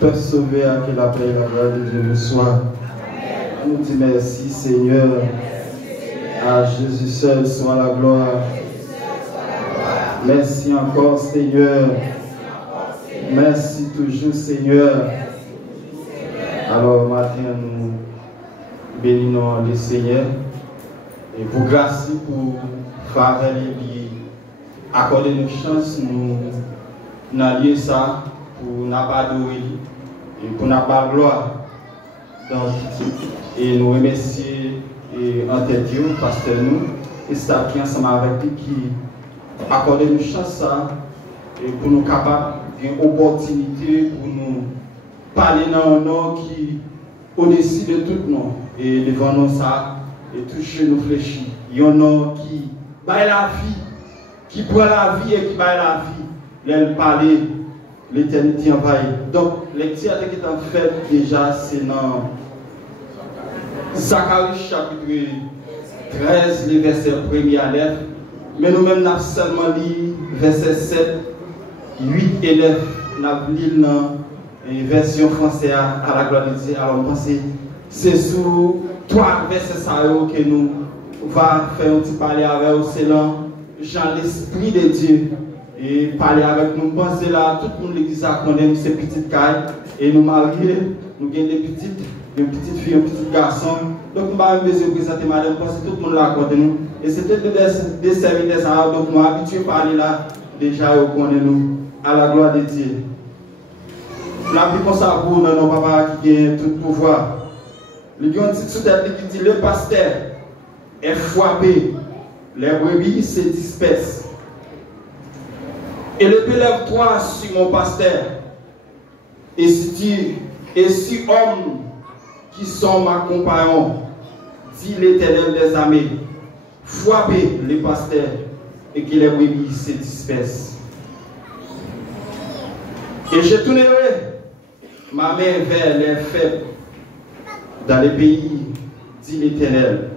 peuvent sauver à qui la paix et la gloire de Dieu nous soit. On nous dit merci Seigneur. À Jésus seul soit la gloire. Merci encore Seigneur. Merci toujours Seigneur. Alors matin nous bénissons le Seigneur et pour grâce pour faveur et accorder nos chances nous n'allier ça pour n'abadorer et pour n'abat gloire dans et nous remercier et en tête pasteur nous et ça qui ensemble avec lui qui accorder nos chances ça et pour nous capables une opportunité pour nous parler dans un nom qui au-dessus de tout nom et devant nous ça et toucher nos fléchis. Il y a un nom qui baille la vie, qui prend la vie et qui baille la vie. Là, parler, l'éternité envahit. Donc, les théâtres qui sont faits déjà, c'est dans Zacharie chapitre 13, les versets 1er à 9. Mais nous-mêmes, nous avons seulement lu versets 7, 8 et 9. Nous avons lu dans la version française à la gloire de Dieu. Alors, c'est sous trois versets que nous va faire un petit parler avec vous, c'est là, Jean l'Esprit de Dieu, et parler avec nous. Pensez là, tout le monde l'église a connaît ces petites cailles, et nous mariés, nous avons des petites filles, un petit garçon. Donc, nous avons besoin de présenter madame, parce que tout le monde l'a connaît nous. Et c'était des serviteurs, donc nous sommes habitués à parler là, déjà, on connaît nous, à la gloire de Dieu. La vie comme ça pour nos papas qui ont tout pouvoir. Le grand titre sous tête qui dit le pasteur est frappé, les brebis se dispersent. Et le lève-toi sur mon pasteur, et si hommes qui sont ma compagnon, dit l'Éternel des armées, frappez les pasteurs et que les brebis se dispersent. Et je tournerai ma main vers les faibles dans les pays, dit l'Éternel.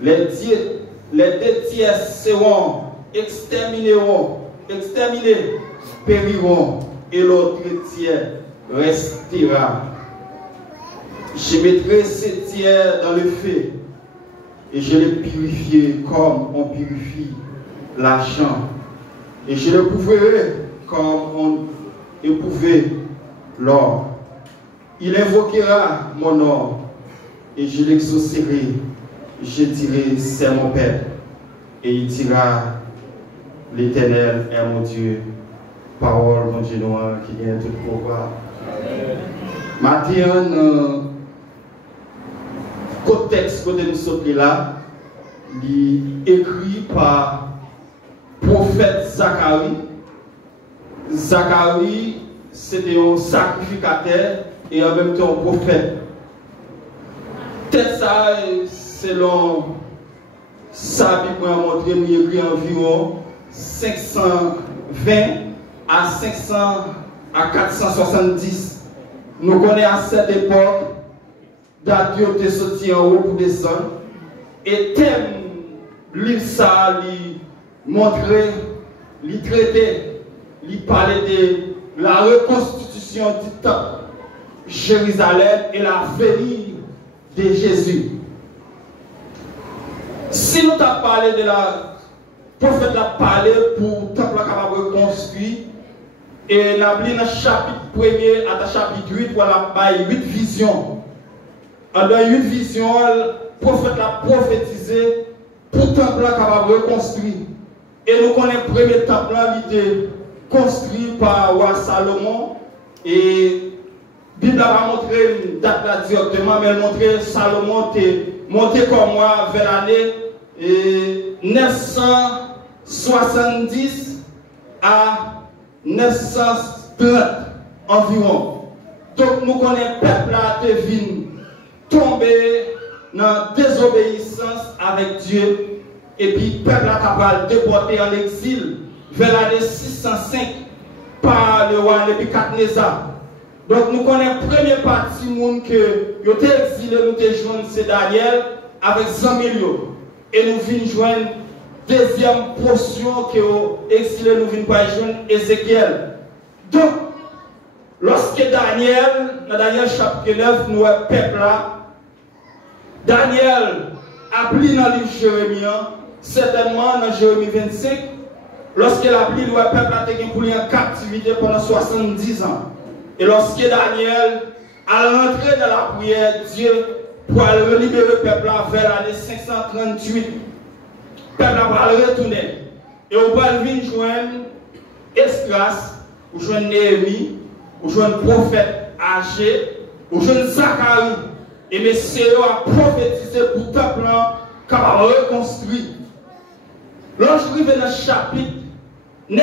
Les deux tiers seront exterminés, périront, et l'autre tiers restera. Je mettrai ces tiers dans le feu, et je les purifierai comme on purifie l'argent, et je les couvrirai comme on épouvait l'or. Il invoquera mon nom, et je l'exaucerai. Je dirai, c'est mon Père. Et il dira, l'Éternel est mon Dieu. Parole, mon Dieu noir, qui vient tout pouvoir. Maintenant, le texte que nous sommes là, il est écrit par prophète Zacharie. Zacharie, c'était un sacrificateur et en même temps un prophète. Peut-être ça, selon sa Bible, montré, nous écrit environ 520 à 500 à 470. Nous connaissons à cette époque, Dieu était sorti en haut pour descendre. Et thème, livre ça, lui montrer, lui traiter, lui parler de la reconstitution du temple, Jérusalem et la venue de Jésus. Si nous avons parlé de la prophète a parlé pour le temple capable de construire, et la Bible dans le chapitre 1er à le chapitre 8, voilà, 8 visions. Dans 8 visions, le prophète a prophétisé pour le temple capable de construire. Et nous connaissons le premier temple qui était construit par roi Salomon. Et la Bible a montré une date là directement, mais elle montrait Salomon était monté comme moi vers l'année 970 à 930 environ. Donc nous connaissons le peuple là devine tomber dans désobéissance avec Dieu. Et puis le peuple a capable de déporter en exil vers l'année 605 par le roi Nebuchadnezzar. Donc nous connaissons la première partie du monde que nous avons exilé, nous avons joint, c'est Daniel avec 100 millions. Et nous venons joindre deuxième portion que nous exilé, nous venons joindre Ézéchiel. Donc, lorsque Daniel dans Daniel chapitre 9, nous avons peuple là. Daniel a pris dans le livre Jérémie, certainement dans Jérémie 25, lorsqu'il a pris, le peuple a été pour lui en captivité pendant 70 ans. Et lorsque Daniel a rentré dans la prière, Dieu pour libérer le peuple vers l'année 538, le peuple va retourner. Et on va venir joindre Esdras, ou joindre Néhémie, ou joindre prophète Agé, ou joindre Zacharie. Et messieurs a prophétisé pour le peuple capable de reconstruire. Lorsque je vais dans le chapitre 9,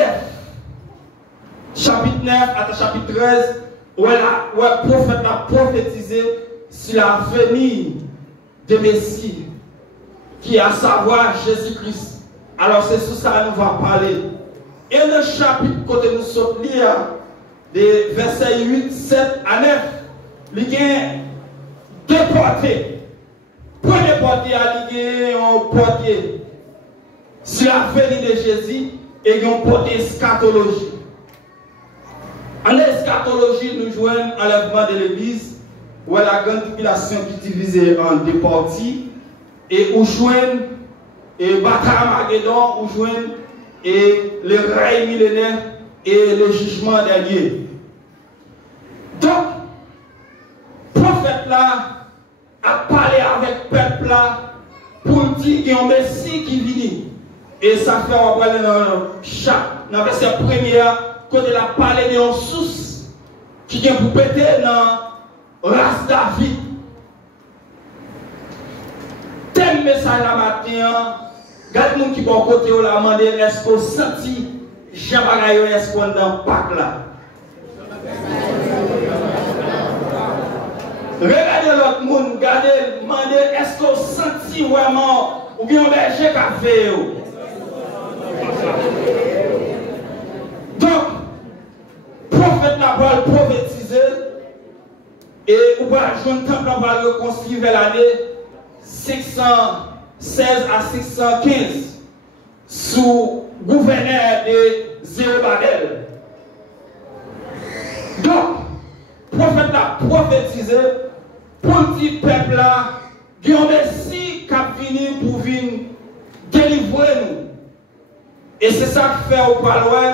chapitre 9 à chapitre 13, où le prophète a prophétisé sur la venue de Messie, qui est à savoir Jésus-Christ. Alors c'est sur ça que nous allons parler. Et dans le chapitre, côté nous sommes lire, des versets 8, 7 à 9, il y a deux portées. Premier portée à un portée sur la venue de Jésus et un portée eschatologie. En eschatologie, nous jouons l'enlèvement de l'Église, où la grande tribulation qui est divisée en deux parties, et où jouons et bataille Armageddon, où jouons et le règne millénaire et le jugement dernier. Donc, prophète là a parlé avec le peuple là pour dire qu'il y a un Messie qui vient. Et ça fait on va aller dans le verset premier, quand il a parlé de une source qui vient pour péter dans la race David. Tel message la matin, regarde mon qui bon côté on l'a demandé, est-ce qu'on senti Jean Bagayo est-ce qu'on dans Pâques là? Regardez l'autre monde, regardez, demandez, est-ce qu'on senti vraiment ou bien on berger qu'a fait? Donc, prophète n'a pas prophétisé et on va jouer un temple, on va le reconstruire vers l'année 616 à 615 sous gouverneur de Zérubabel. Donc, prophète n'a prophétisé pour le petit peuple là, qui ont Messie qui a fini pour venir délivrer nous. Et c'est ça que fait au Palois.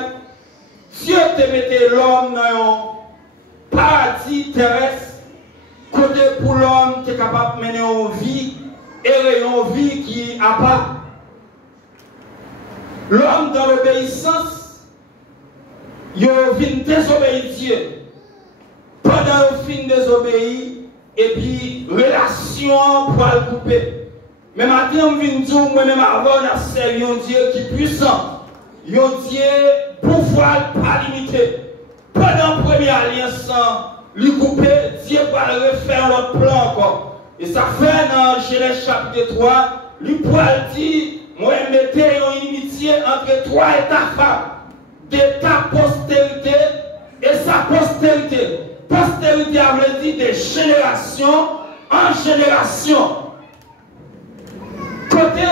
Dieu te mettait l'homme dans un paradis terrestre, côté pour l'homme qui est capable de mener une vie, et une vie qui n'a pas. L'homme dans l'obéissance, il vient désobéir Dieu. Pendant le fin désobéir, et puis relation pour le couper. Mais maintenant, on vient dire, moi-même avant, on a servi un Dieu qui est puissant. Un Dieu pouvoir pas limité. Pendant la première alliance, le couper, Dieu va le refaire l'autre plan encore. Et ça fait dans Genèse chapitre 3, lui pour dire, moi, mettez une inimitié entre toi et ta femme, de ta postérité et sa postérité. Postérité avait dit de génération en génération. Côté,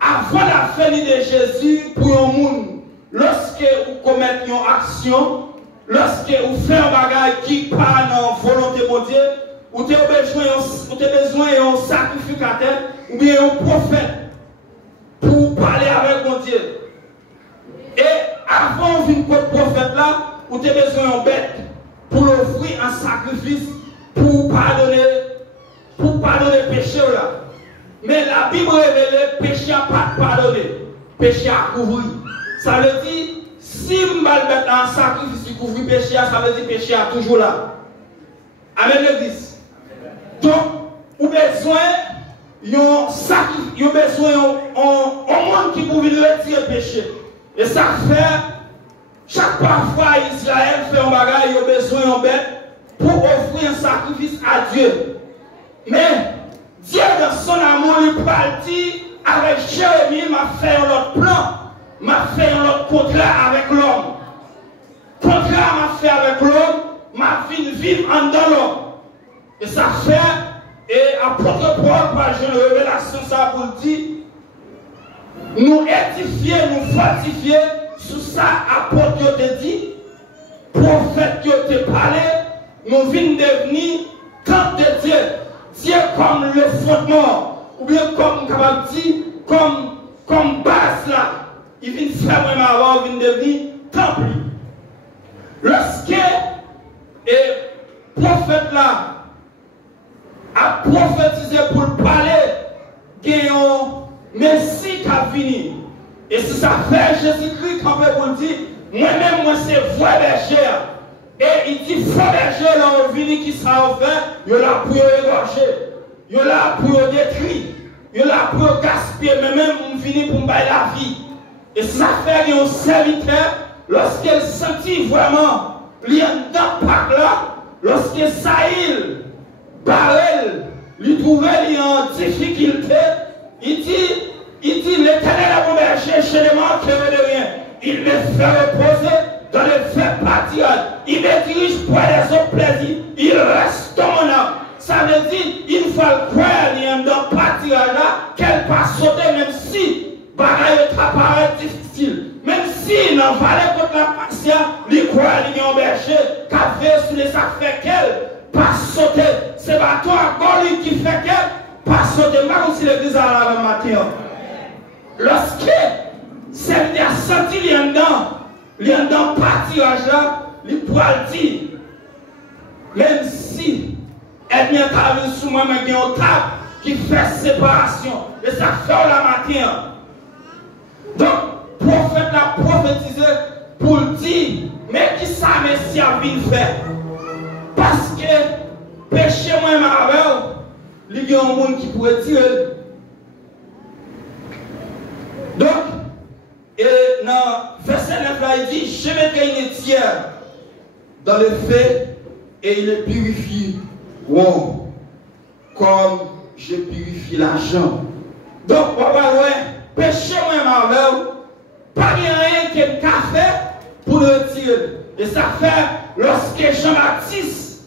avant la venue de Jésus, pour un monde, lorsque vous commettez une action, lorsque vous faites un bagage qui part dans la volonté de Dieu, vous avez besoin d'un sacrificateur ou bien un prophète pour parler avec mon Dieu. Et avant de venir pour le prophète là, vous avez besoin d'un bête pour l'offrir un sacrifice pour pardonner le péché là. Mais la Bible révèle le péché n'a pas pardonné, péché à couvrir. Ça veut dire, si je vais mettre un sacrifice qui couvre le péché, ça veut dire que le péché est toujours là. Amen l'église. Donc, vous avez besoin d'un sacrifice, vous avez besoin d'un monde qui pouvait retirer le péché. Et ça fait, chaque fois Israël fait un bagage, il a besoin d'un bête pour offrir un sacrifice à Dieu. Mais, Dieu, dans son amour, il partit avec Jérémie, m'a fait un autre plan, m'a fait un autre contrat avec l'homme. Contrat m'a fait avec l'homme, m'a fait vivre en dans l'homme. Et ça fait, et apôtre Paul, par une révélation, ça pour dire, nous édifier, nous fortifier, sous ça, apôtre te dit, prophète te parlé, nous venons devenir temple de Dieu. Dieu comme le fondement, ou bien comme capable de dire, comme base là. Il vient faire même avant, il vient devenir temple. Lorsque le prophète là a prophétisé pour parler qu'il y a un Messie qui a fini. Et si ça fait Jésus-Christ quand on pour dire, moi-même, moi c'est vrai berger. Et il dit, faux berger, là, on vient qui ça fait, il est là pour égorger, il est là pour détruire, il est là pour gaspiller, mais même on finit pour me bailler la vie. Et ça fait qu'il y a un serviteur, lorsqu'il sentit vraiment, il y a un impact là, lorsque Saïl, Barel, lui trouvait en difficulté, il dit, l'Éternel a mon berger, chez les morts, qui ne de rien. Il me fait reposer dans les faits patriotes. Il me dirige pour les autres plaisirs. Il reste dans mon âme. Ça veut dire, il faut le croire dans le patriote là, qu'elle passe sauter, même si bagaille est difficile. Même si dans vallée contre la patience, il croit qu'il y a un berger, qui a fait sur les affaires qu'elle passe sauter. C'est pas toi encore lui qui fait qu'elle passe sauter. Même si l'église a la même matin. Lorsque c'est bien senti il y a un pâturage là, il pourra dire, même si elle vient travailler sur moi, mais il y a un table qui fait séparation, et ça fait la matin. Donc, le prophète l'a prophétisé pour dire, mais qui ça Messie a bien fait? Parce que péché moi avec, il y a un monde qui pourrait tirer. Donc, et dans verset 9 là, il dit, je mettrai une tiers dans le feu et il est purifié. Wow. Comme je purifie l'argent. Donc, ouais, péché moi avec, pas rien qu'un café pour le retirer. Et ça fait, lorsque Jean-Baptiste,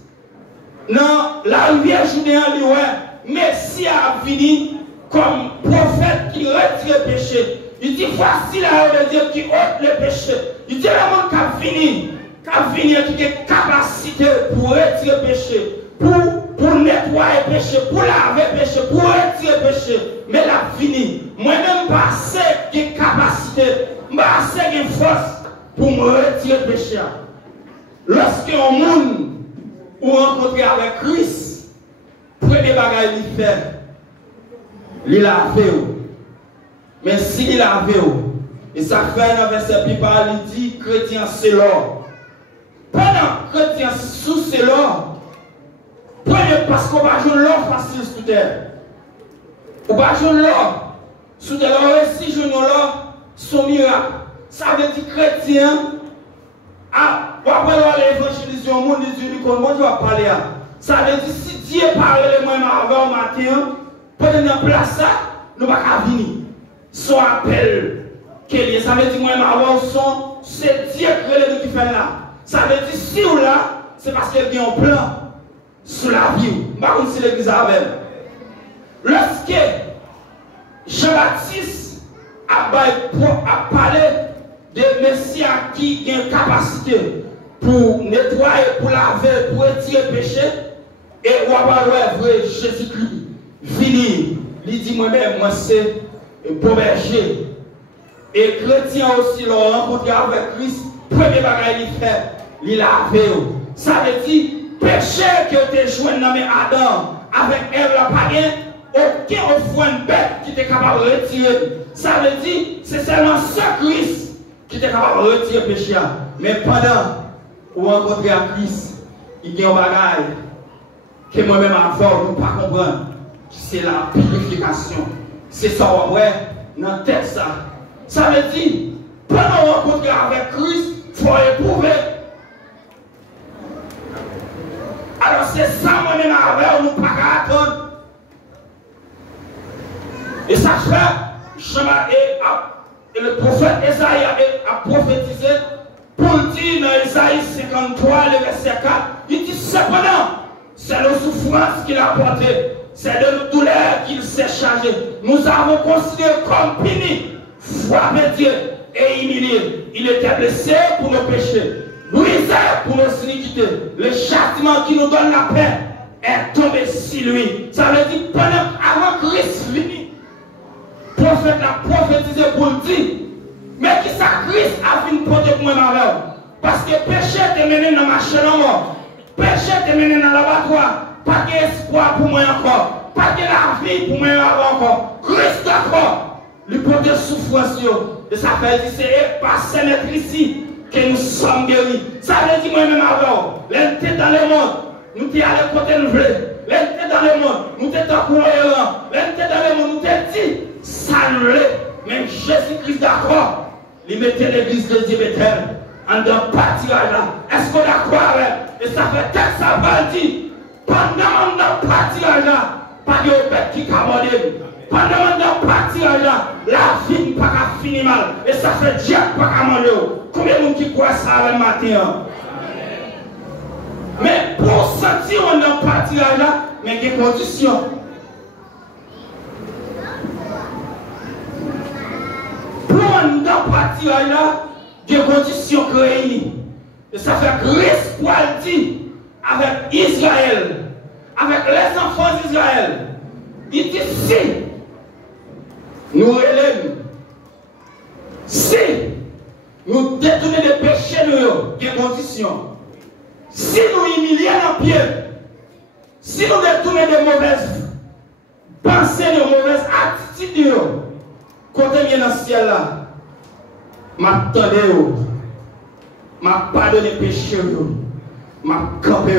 dans la rivière Judéen, il dit, ouais, Messie a fini comme prophète qui retire le péché. Il dit, voici la hora de Dieu qui ôte le péché. Il dit, le monde qui a fini, qui a capacité pour retirer le péché, pour nettoyer le péché, pour laver le péché, pour retirer le péché. Mais la fini. Moi-même, pas assez de capacité, pas assez de force pour me retirer le péché. Lorsqu'un monde ou rencontré avec Christ, premier bagage il fait, il lave. Mais s'il lave, et ça fait dans verset plus bas, il dit chrétien c'est l'or. Pendant chrétien sous c'est l'or, prenez parce qu'on va jouer l'or facile sous terre. On va jouer l'or sous terre. Alors si je joue l'or, son miracle. Ça veut dire chrétien. Ah, après l'évangélisation, au monde de Dieu, comment tu vas parler à? Ça veut dire si Dieu parle les moi avant matin, pendant une place ça, nous ne pouvons pas venir. Son appel, ça veut dire moi avant son, c'est Dieu qui fait là. Ça veut dire si ou là, c'est parce qu'il y a un plan sur la vie. Par contre, si l'église avait. Lorsque Jean-Baptiste a parlé de Messie qui a une capacité pour nettoyer, pour laver, pour retirer le péché, et on va voir vrai Jésus-Christ venir. Il dit moi-même, moi c'est pour berger. Et chrétien aussi l'ont rencontré avec Christ, premier bagage il fait, il lavé. Ça veut dire, péché que tu joué dans Adam avec Ève la païenne, aucun offrande bête qui était capable de retirer. Ça veut dire, c'est seulement ce Christ qui était capable de retirer le péché. Mais pendant vous rencontrez à Christ, il y a un bagage que moi-même avant, nous ne pas comprendre. C'est la purification. C'est ça, ouais, dans la tête ça. Ça veut dire, pendant vous rencontrez avec Christ, il faut éprouver. Alors c'est ça, moi-même avant, nous ne pas attendre. Et ça fait, et le prophète Esaïe a prophétisé pour dire dans Esaïe 53, le verset 4, il dit cependant, c'est la souffrance qu'il a portée, c'est de douleur qu'il s'est chargé. Nous avons considéré comme puni, frappé Dieu et humilié. Il était blessé pour nos péchés, brisé pour nos iniquités. Le châtiment châtiment qui nous donne la paix est tombé sur lui. Ça veut dire, avant Christ vini, prophète a prophétisé pour le dire, mais qui ça Christ a fini porter pour moi avec. Parce que péché te mené dans ma chaîne mort, péché te mené dans l'abattoir, pas d'espoir pour moi encore, pas de la vie pour moi encore. Christ d'accord, lui porter souffrance, et ça fait dire, c'est par ces maîtres ici que nous sommes guéris. Ça veut dire moi-même avant, l'entité dans le monde, nous t'y allés côté nous voulons. L'entité dans le monde, nous t'y courant. L'entité dans le monde, nous t'y dit, ça nous l'est. Même Jésus-Christ d'accord, il mettait l'église de Dieu Bethel en d'un pâturage là. Est-ce qu'on est d'accord avec? Et ça fait tête ça va dire, pendant un pâturage là, pas de bête qui a mordé. Pendant un pâturage là, la vie n'est pas fini mal. Et ça fait Dieu pas qu'à manger. Combien de gens qui croient ça le matin? Mais pour sentir un pâturage là, mais il y a des conditions. Pour un pâturage là, il y a des conditions créées. Et ça fait Christ pour le dire avec Israël, avec les enfants d'Israël. Il dit si nous relèvons, si nous détournons des péchés, nous avons des conditions. Si nous humilions en pied, si nous détournons des mauvaises pensées, de mauvaises attitudes, quand on vient dans le ciel là, m'attendez, m'a pardonné les péchés, m'a campé.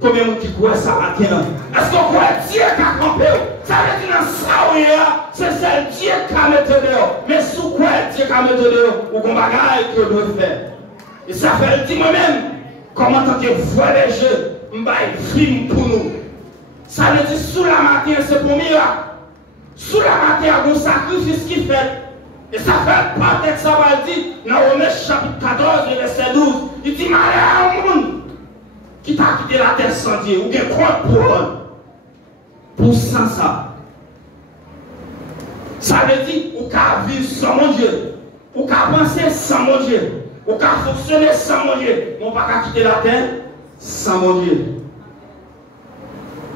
Combien de gens qui croient ça maintenant? Est-ce qu'on croit Dieu qui a campé? Ça veut dire que c'est celle Dieu qui a mis dehors. Mais sous quoi Dieu qui a mis dehors? Ou qu'on bagaille que doit faire. Et ça fait dire moi-même, comment tant que voyager, m'baille film pour nous. Ça veut dire sous la matin, c'est pour miracle. Sous la matin, il y a un sacrifice qui fait. Et ça fait part de ça va dire, dans Romains chapitre 14, verset 12, il dit, malheur au monde qui t'a quitté la terre sans Dieu, ou bien compte pour ça. Ça veut dire, ou qu'à vivre sans mon Dieu, ou qu'à penser sans mon Dieu, ou qu'à fonctionner sans mon Dieu, on ne va pas quitter la terre sans mon Dieu.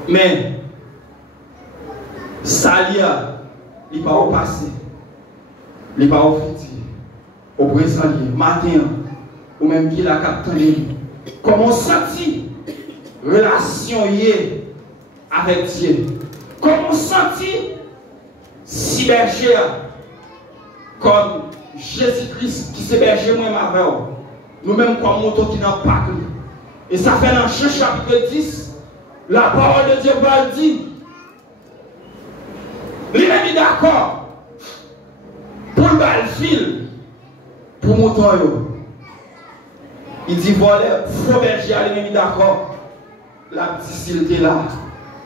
Mais, ça il va au passé, il va au futur, au présent, matin, ou même qui l'a capté. Comment sentir relation avec Dieu? Comment sentir si berger comme Jésus-Christ qui s'est berger moi-même avec nous-mêmes comme moto qui n'a pas cru. Et ça fait dans Jean chapitre 10, la parole de Dieu va dire, il est d'accord pour le fil pour moto. Il dit, voilà, faux berger, il est d'accord. La petite, s'il était là,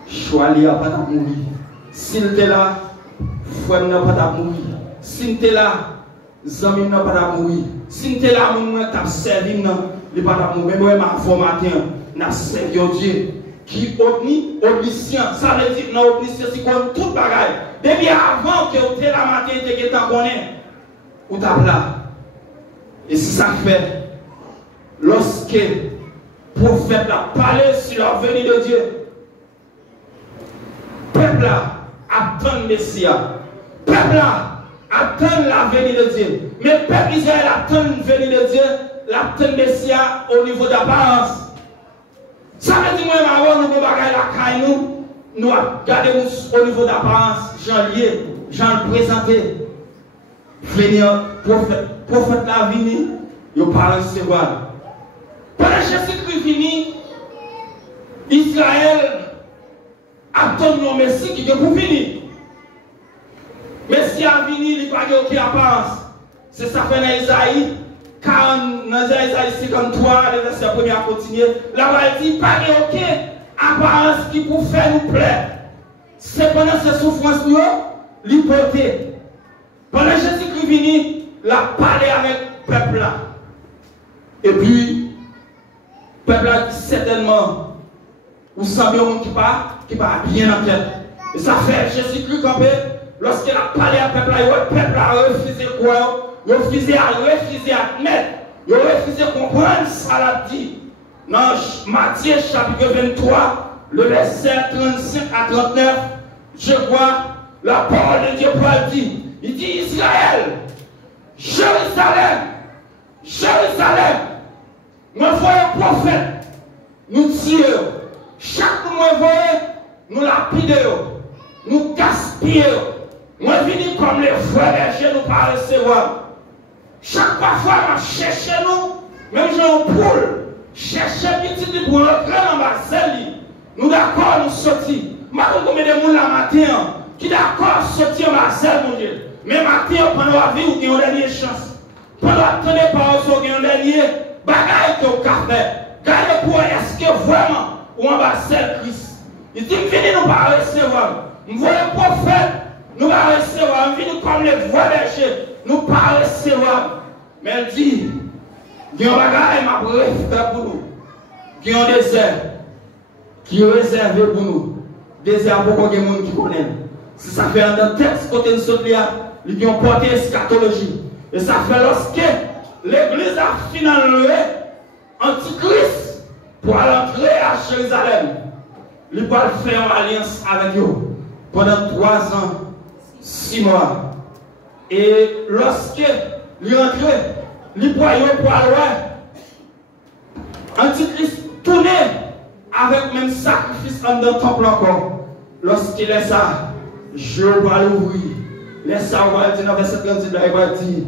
choisi à pas mourir. S'il était là, foi n'a pas mourir. S'il était là, zami n'a pas mourir. S'il était là, moi, t'as servi, il n'a pas mourir. Moi, ma formateur, n'a servi Dieu. Qui omniscient, ça veut dire, non, omniscient, c'est comme tout bagaille. Depuis avant que vous êtes la matin, vous êtes connaît, vous êtes là. Et si ça fait, lorsque le prophète a parlé sur la venue de Dieu, le peuple attend le Messie. Le peuple attend la venue de Dieu. Mais le peuple Israël attend la venue de Dieu, l'attend le Messie au niveau d'apparence. Ça veut dire que nous avons la caille, nous regardons au niveau d'apparence, Jean lié, Jean le présenté. Venir, prophète la venue, il parle de ce roi. Pendant Jésus-Christ fini, Israël attend le Messie qui est pour finir. Messie a fini, il n'y a pas de apparence. C'est ça fait dans Isaïe, dans Isaïe 53, le verset 1er à continuer. Là-bas, il dit, pas de aucune apparence qui pour faire nous plaire. C'est pendant ces souffrances, nous, l'hypothèse. Pendant Jésus-Christ fini, il a parlé avec le peuple là. Et puis, le peuple a dit certainement, vous savez qui part bien en tête. Et ça fait Jésus-Christ campé, lorsqu'il a parlé à le peuple a refusé quoi? Il a refusé à admettre, il a refusé à comprendre ça l'a dit. dans Matthieu chapitre 23, le verset 35 à 39, je vois la parole de Dieu Paul dit, il dit Israël, Jérusalem, Jérusalem, moi voyons prophète, nous tirons, chaque mois voyons, nous lapidons, nous gaspillons, moi venons comme les frères bergers nous pas recevoir. Chaque fois, je cherche nous, même j'ai un poule, chercher petit pour rentrer dans ma selle. Nous d'accord, nous sortir. Je ne sais pas combien de monde la matin qui d'accord sortir dans ma selle, mon Dieu. Mais matin, pendant la vie, vous avez une dernière chance. Pendant la tenue par vous avez une dernière bagaille que vous avez fait. Gardez pour est-ce que vraiment, ou en bas selle Christ. Il dit, venez nous pas recevoir. Nous voyons prophète, nous pas recevoir. Venez comme les voix bergers. Nous pas recevoir. Mais elle dit, il y a un bagage m'a préféré pour nous. Il y a un désert qui est réservé pour nous. Désert pour quelqu'un qui connaît. Si ça fait un texte côté de ce là, il y a une portée eschatologie. Et ça fait lorsque l'église a finalement Antichrist pour entrer à Jérusalem. Il va faire une alliance avec eux pendant 3 ans, 6 mois. Et lorsque il rentre, il va y avoir Antichrist tourné avec même sacrifice en dans le temple encore. Lorsqu'il est ça, je vais l'ouvrir. Laisse ça, on va dire dans verset 30, il va dire,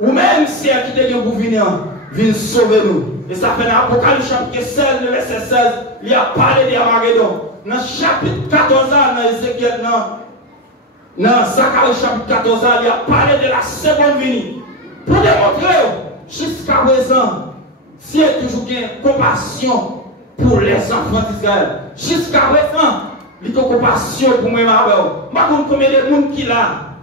ou même si elle qui est pour venir, viens sauver nous. Et ça fait dans l'Apocalypse chapitre 16, le verset 16, il a parlé d'Armageddon. Dans le chapitre 14, dans Ézéchiel, dans Zacharie chapitre 14, il a parlé de la seconde venue. Pour démontrer, jusqu'à présent, Dieu a toujours une compassion pour les enfants d'Israël. Jusqu'à présent, il a compassion pour moi. Je ne sais pas combien de monde qui l'a,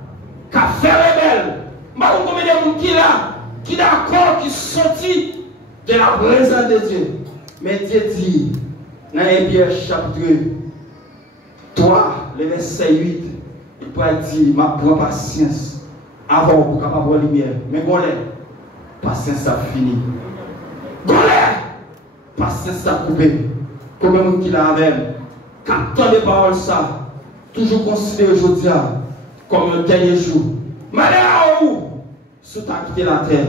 qui a fait rebelle. Je ne sais pas combien de monde qui l'a, qui est d'accord, qui sorti de la présence de Dieu. Mais Dieu dit, dans Hébreux chapitre 3, le verset 8, il peut dire, ma propre patience, avant pour capable avoir lumière. Mais bon, patience a fini. Bon, patience a coupé. Comme le monde qui l'a avec, quand les paroles ça, toujours considéré aujourd'hui comme le dernier jour. Malheur à vous, sous ta quitté la terre,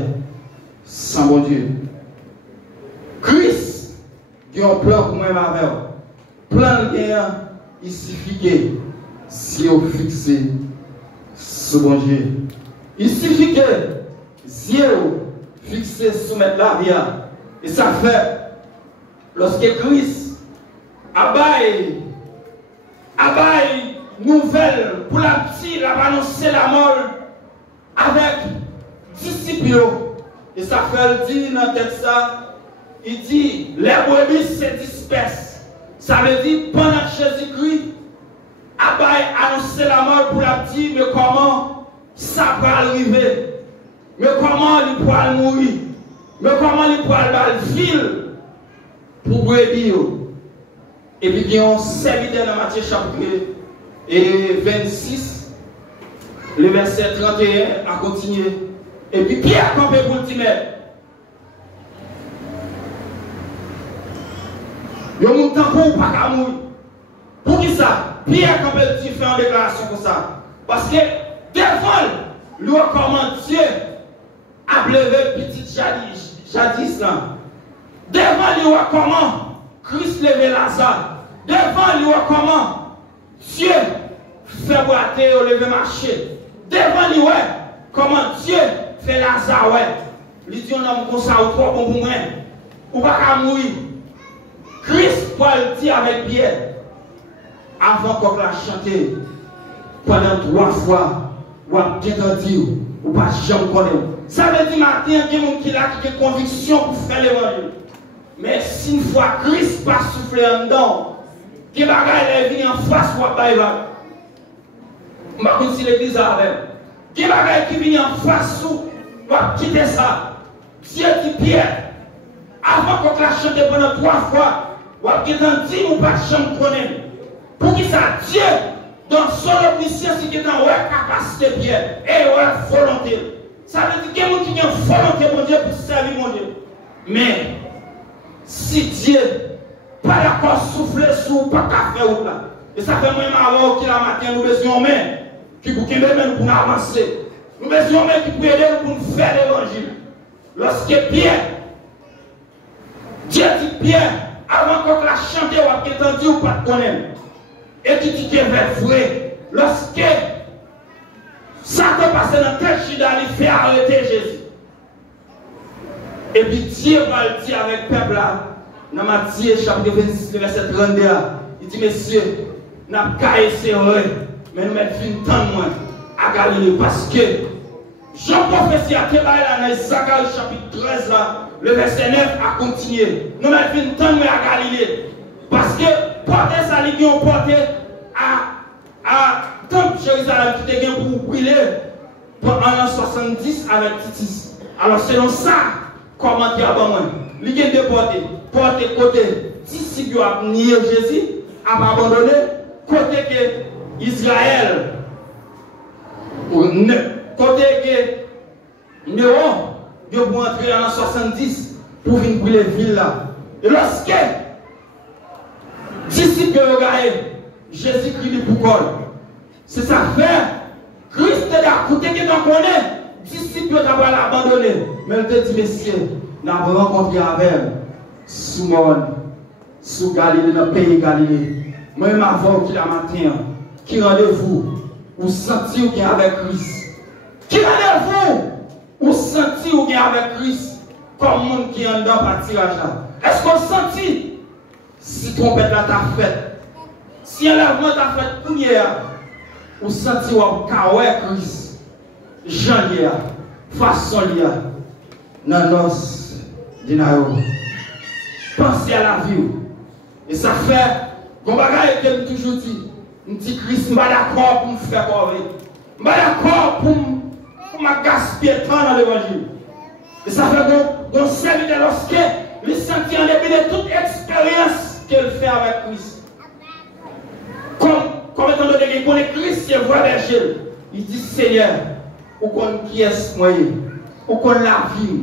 sans bon Dieu. Christ, qui a un plan pour moi avec plan de guerre, il suffit que si on fixe ce bon Dieu. Il suffit que si on fixe soumettre la vie. Et ça fait, lorsque Christ abaille nouvelle pour la petite, a annoncé la mort avec disciples. Et ça fait dire dans le texte, il dit, les brebis se dispersent. Ça veut dire, pendant que Jésus-Christ a annoncé la mort pour la petite, mais comment ça va arriver? Mais comment il pourra mourir? Mais comment il pourra avoir le fil pour brebis? Et puis, il y a un serviteur dans Matthieu chapitre 26, le verset 31 a continué. Et puis, Pierre a campé pour le dire, il y a un temps pour pas qu'à mourir. Pour qui ça? Pierre a campé pour faire une déclaration comme ça. Parce que, devant lui, comment Dieu a levé petit jadis là. Devant lui, comment Christ levait Lazare. Devant lui, comment Dieu fait boiter au lever marché. Devant lui, comment Dieu fait Lazare. Il dit, on a comme ça, ou trop bon pour moi. Ou pas qu'à mourir. Christ Paul dit avec Pierre, avant qu'on la chanté, pendant 3 fois, ou à bien dire, ou pas jamais connaître. Ça veut dire matin, il y a des gens qui ont conviction pour faire l'évangile. Mais si une fois Christ pas soufflé en dedans, qui bagaille est venu en face ou à baïva. Je ne sais pas si l'église a avec. Qui bagaille qui vient en face ou à quitter ça. Dieu dit Pierre, avant qu'on la chante pendant 3 fois, ou à quitter un dit ou pas jamais connaître. Pour qui ça Dieu, dans son omniscience, il est dans la capacité Pierre et la volonté. Ça veut dire qu'il y a une volonté, mon Dieu, pour servir mon Dieu. Mais, si Dieu pas d'accord souffler sur pas qu'à faire ou là. Et ça fait moins marrant qu'il a matin nous besoin mais qui pour qu'il nous pour avancer. Nous besoin mais qui pour aider nous pour faire l'évangile. Lorsque Pierre, Dieu dit Pierre, avant qu'on la chante ou a entendu ou pas de connaître, et qui dit qu'il est vrai, lorsque Satan passe dans tête chida, il fait arrêter Jésus. Et puis Dieu va le dire avec le peuple là, dans Matthieu chapitre 26, verset 32, il dit, messieurs, nous n'avons pas essayé, mais nous mettons une temps moins à Galilée parce que Jean prophétie à Kébaïla dans Zacharie chapitre 13, là, le verset 9 a continué. Nous mettons une temps moins à Galilée parce que porter sa ligne, porter à Temple Jérusalem qui était pour brûler pendant l'an 70 avec Titus. Alors selon ça, comment dire avant moi? Il y a deux portées. Portée côté disciples a nié Jésus, a abandonné, côté que Israël, côté que Néron, il a entrer en l'an 70 pour venir brûler la ville là. Et lorsque disciples ont regardé, Jésus crie du boucol. C'est ça fait. Christ a écouté que tu connais. Disciples ont abandonné. Mais il te dit, messieurs, nous avons rencontré avec sous Monde, sous Galilée, dans le pays de Galilée. Même avant qu'il a matin, qui rendez-vous, ou senti ou bien avec Christ. Qui rendez-vous, ou senti ou bien avec Christ, comme monde qui est en dedans par tirage là. Est-ce qu'on senti si trompette là t'a fait? Si enlèvement t'a fait pour hier, ou senti ou kawé Christ, Jean liya, façon liya, dans nos dinayo. Pensez à la vie. Et ça fait, bon bagage que je toujours dit, je dis Christ, je suis d'accord pour me faire corps. Je suis d'accord pour me gaspiller le temps dans l'évangile. Et ça fait que serviteur lorsque il sentit en début de toute expérience qu'il fait avec Christ. Comme étant donné qu'il connaît Christ, c'est vrai berger. Il dit Seigneur, où qu'on qui est moyen, où qu'on la vie.